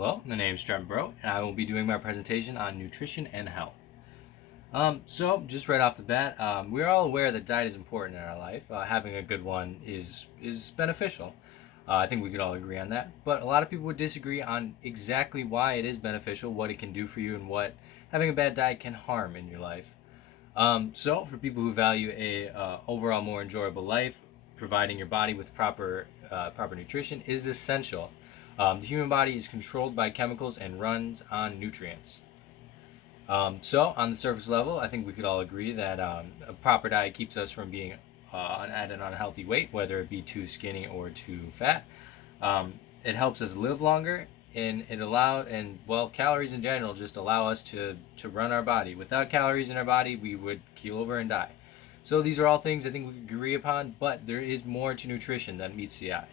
Hello, my name is Trent, Brough, and I will be doing my presentation on nutrition and health. So just right off the bat, we're all aware that diet is important in our life. Having a good one is beneficial. I think we could all agree on that. But a lot of people would disagree on exactly why it is beneficial, what it can do for you, and what having a bad diet can harm in your life. So for people who value a overall more enjoyable life, providing your body with proper nutrition is essential. The human body is controlled by chemicals and runs on nutrients. So on the surface level, I think we could all agree that a proper diet keeps us from being at an unhealthy weight, whether it be too skinny or too fat. It helps us live longer, and calories in general just allow us to run our body. Without calories in our body, we would keel over and die. So these are all things I think we agree upon, but there is more to nutrition than meets the eye.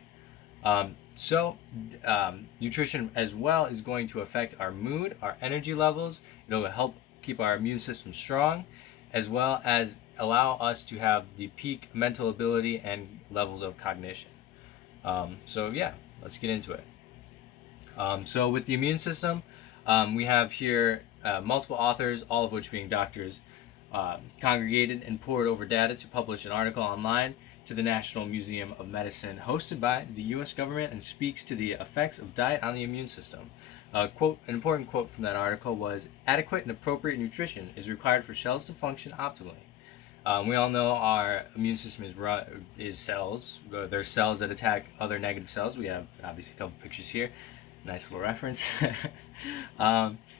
Nutrition as well is going to affect our mood, our energy levels. It'll help keep our immune system strong, as well as allow us to have the peak mental ability and levels of cognition. Let's get into it. So with the immune system, we have here multiple authors, all of which being doctors, congregated and poured over data to publish an article online to the National Museum of Medicine, hosted by the U.S. government, and speaks to the effects of diet on the immune system. An important quote from that article was, "Adequate and appropriate nutrition is required for cells to function optimally." We all know our immune system is cells. There's cells that attack other negative cells. We have obviously a couple pictures here. Nice little reference.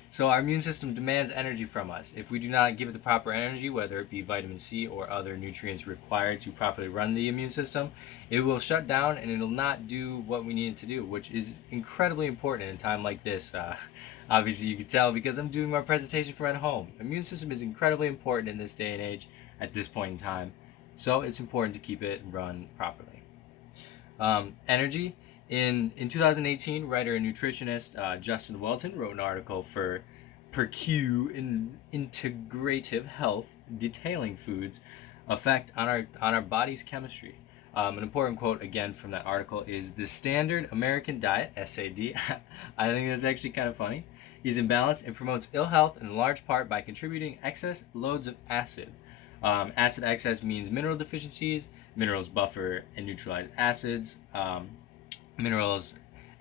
So our immune system demands energy from us. If we do not give it the proper energy, whether it be vitamin C or other nutrients required to properly run the immune system, it will shut down and it'll not do what we need it to do, which is incredibly important in a time like this. Obviously, you can tell because I'm doing my presentation from at home. Immune system is incredibly important in this day and age at this point in time, so it's important to keep it run properly. Energy. In 2018, writer and nutritionist Justin Welton wrote an article for PerQ in Integrative Health detailing foods' effect on our body's chemistry. An important quote again from that article is, "The standard American diet (SAD), I think that's actually kind of funny, is imbalanced and promotes ill health in large part by contributing excess loads of acid. Acid excess means mineral deficiencies. Minerals buffer and neutralize acids. Minerals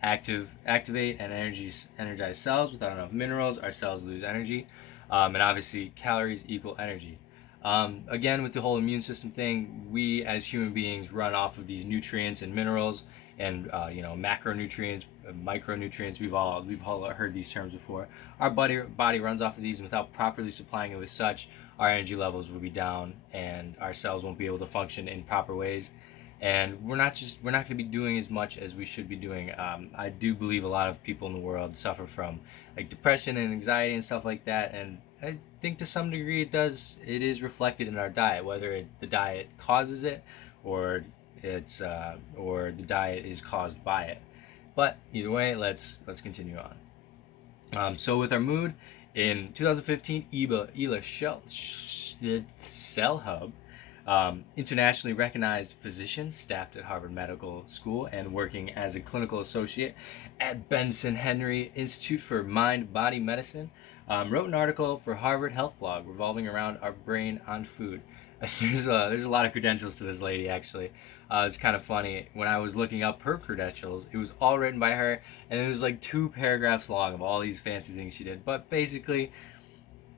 activate and energize cells. Without enough minerals, our cells lose energy, and obviously calories equal energy." Again, with the whole immune system thing, we as human beings run off of these nutrients and minerals, and macronutrients, micronutrients. We've all heard these terms before. Our body runs off of these, and without properly supplying it with such, our energy levels will be down, and our cells won't be able to function in proper ways. And we're not going to be doing as much as we should be doing. I do believe a lot of people in the world suffer from like depression and anxiety and stuff like that, and I think to some degree it is reflected in our diet, whether the diet causes it or or the diet is caused by it. But either way, let's continue on. So with our mood, in 2015, Ela Shellhub, internationally recognized physician, staffed at Harvard Medical School and working as a clinical associate at Benson Henry Institute for Mind-Body Medicine, wrote an article for Harvard Health Blog revolving around our brain on food. There's a lot of credentials to this lady, actually. It's kind of funny. When I was looking up her credentials, it was all written by her, and it was like 2 paragraphs long of all these fancy things she did. But basically,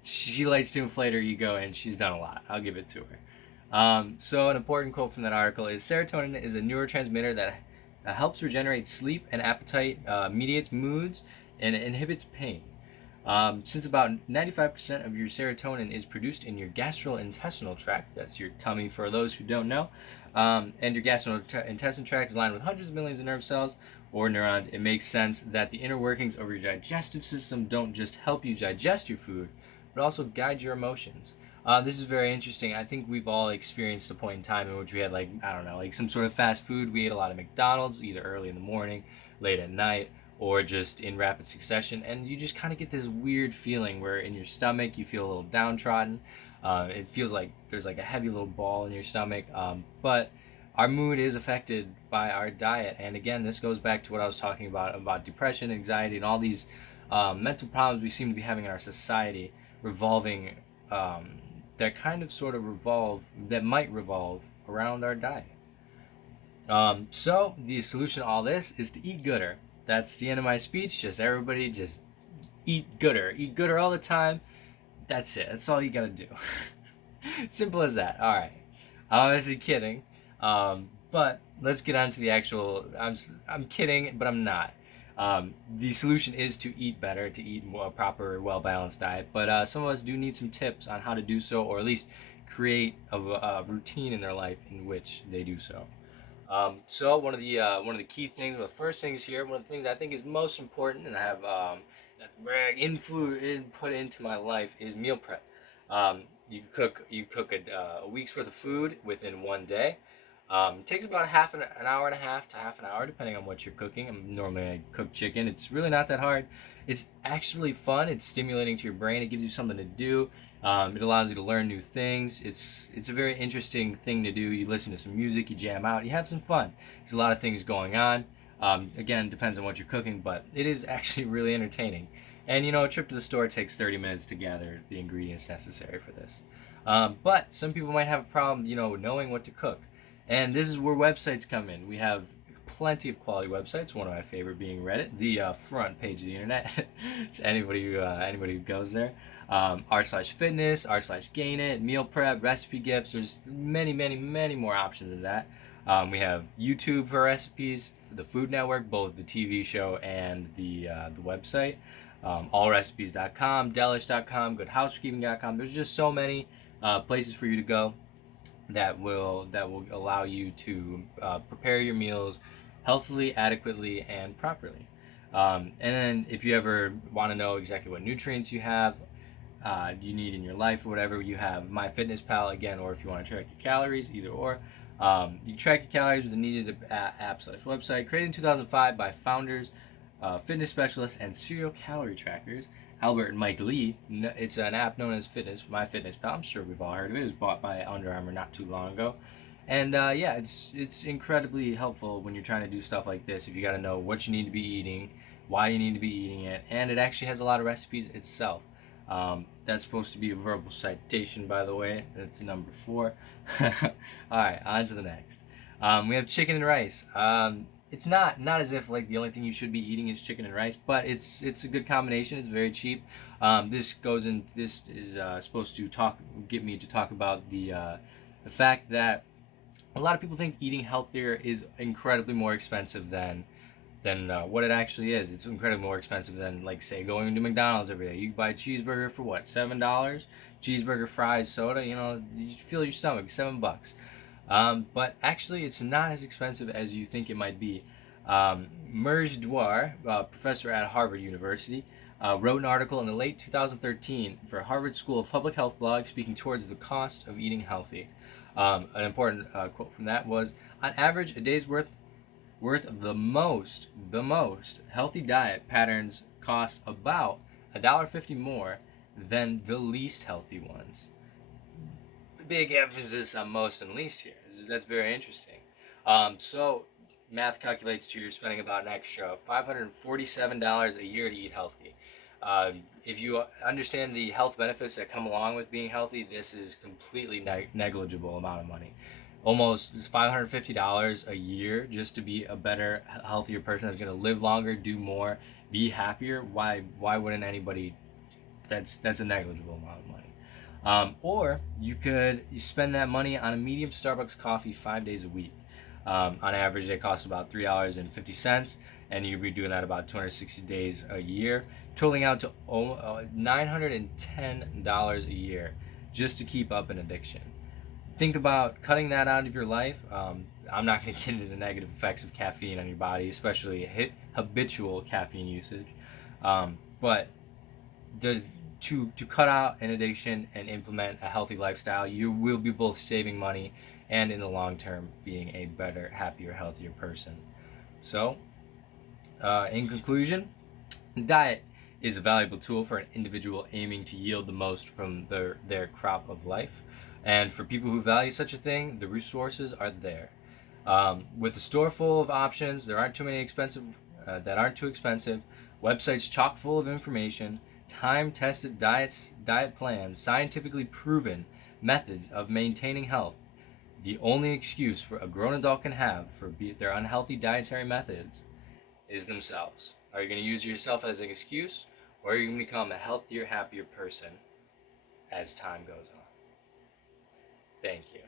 she likes to inflate her ego, and she's done a lot. I'll give it to her. So an important quote from that article is, "Serotonin is a neurotransmitter that helps regenerate sleep and appetite, mediates moods, and inhibits pain. Since about 95% of your serotonin is produced in your gastrointestinal tract," that's your tummy for those who don't know, "and your gastrointestinal tract is lined with hundreds of millions of nerve cells or neurons, it makes sense that the inner workings of your digestive system don't just help you digest your food, but also guide your emotions." This is very interesting. I think we've all experienced a point in time in which we had some sort of fast food. We ate a lot of McDonald's, either early in the morning, late at night, or just in rapid succession, and you just kind of get this weird feeling where in your stomach you feel a little downtrodden. It feels like there's like a heavy little ball in your stomach, but our mood is affected by our diet. And again, this goes back to what I was talking about depression, anxiety, and all these mental problems we seem to be having in our society revolving, um, that kind of sort of revolve, that might revolve around our diet. So the solution to all this is to eat gooder. That's the end of my speech. Just everybody just eat gooder. Eat gooder all the time. That's it. That's all you gotta do. Simple as that. All right. I'm obviously kidding, but let's get on to the actual. I'm kidding, but I'm not. The solution is to eat better, to eat a proper, well-balanced diet. But some of us do need some tips on how to do so, or at least create a routine in their life in which they do so. So one of the key things, one of the first things here, one of the things I think is most important, and I have input into my life is meal prep. You cook a week's worth of food within one day. It takes about an hour and a half to half an hour, depending on what you're cooking. Normally I cook chicken. It's really not that hard. It's actually fun. It's stimulating to your brain. It gives you something to do. It allows you to learn new things. It's a very interesting thing to do. You listen to some music, you jam out, you have some fun. There's a lot of things going on. Again, depends on what you're cooking, but it is actually really entertaining. And a trip to the store takes 30 minutes to gather the ingredients necessary for this. But some people might have a problem, knowing what to cook. And this is where websites come in. We have plenty of quality websites. One of my favorite being Reddit, the front page of the internet. It's anybody who goes there. r/fitness, r/gain it, meal prep, recipe gifts. There's many, many, many more options than that. We have YouTube for recipes, the Food Network, both the TV show and the website. Allrecipes.com, delish.com, goodhousekeeping.com. There's just so many places for you to go that will allow you to prepare your meals healthily, adequately, and properly. And then if you ever want to know exactly what nutrients you have, you need in your life or whatever, you have MyFitnessPal again, or if you want to track your calories, either or. You can track your calories with the needed app/website created in 2005 by founders, fitness specialists, and serial calorie trackers Albert and Mike Lee. It's an app known as MyFitnessPal. I'm sure we've all heard of it. It was bought by Under Armour not too long ago. And yeah, it's incredibly helpful when you're trying to do stuff like this. If you got to know what you need to be eating, why you need to be eating it, and it actually has a lot of recipes itself. That's supposed to be a verbal citation, by the way. That's number 4. All right, on to the next. We have chicken and rice. It's not as if like the only thing you should be eating is chicken and rice, but it's a good combination. It's very cheap. This is supposed to get me to talk about the fact that a lot of people think eating healthier is incredibly more expensive than what it actually is. It's incredibly more expensive than, like, say, going to McDonald's every day. You buy a cheeseburger for what, $7? Cheeseburger, fries, soda. You fill your stomach, $7. But actually, it's not as expensive as you think it might be. Merge Dwar, professor at Harvard University, wrote an article in the late 2013 for Harvard School of Public Health blog speaking towards the cost of eating healthy. An important quote from that was, on average, a day's worth of the most healthy diet patterns cost about $1.50 more than the least healthy ones. Big emphasis on most and least here. That's very interesting. So math calculates to you're spending about an extra $547 a year to eat healthy. If you understand the health benefits that come along with being healthy, this is completely negligible amount of money. Almost $550 a year just to be a better, healthier person that's going to live longer, do more, be happier. Why wouldn't anybody? That's a negligible amount of money. Or you spend that money on a medium Starbucks coffee 5 days a week. On average, they cost about $3.50, and you'll be doing that about 260 days a year, totaling out to $910 a year just to keep up an addiction. Think about cutting that out of your life. I'm not going to get into the negative effects of caffeine on your body, especially habitual caffeine usage. But to cut out an addiction and implement a healthy lifestyle, you will be both saving money and in the long term being a better, happier, healthier person. So, in conclusion, diet is a valuable tool for an individual aiming to yield the most from their crop of life. And for people who value such a thing, the resources are there. With a store full of options, there aren't too many expensive that aren't too expensive. Websites chock full of information, time-tested diet plans, scientifically proven methods of maintaining health. The only excuse for a grown adult can have for their unhealthy dietary methods is themselves. Are you going to use yourself as an excuse, or are you going to become a healthier, happier person as time goes on? Thank you.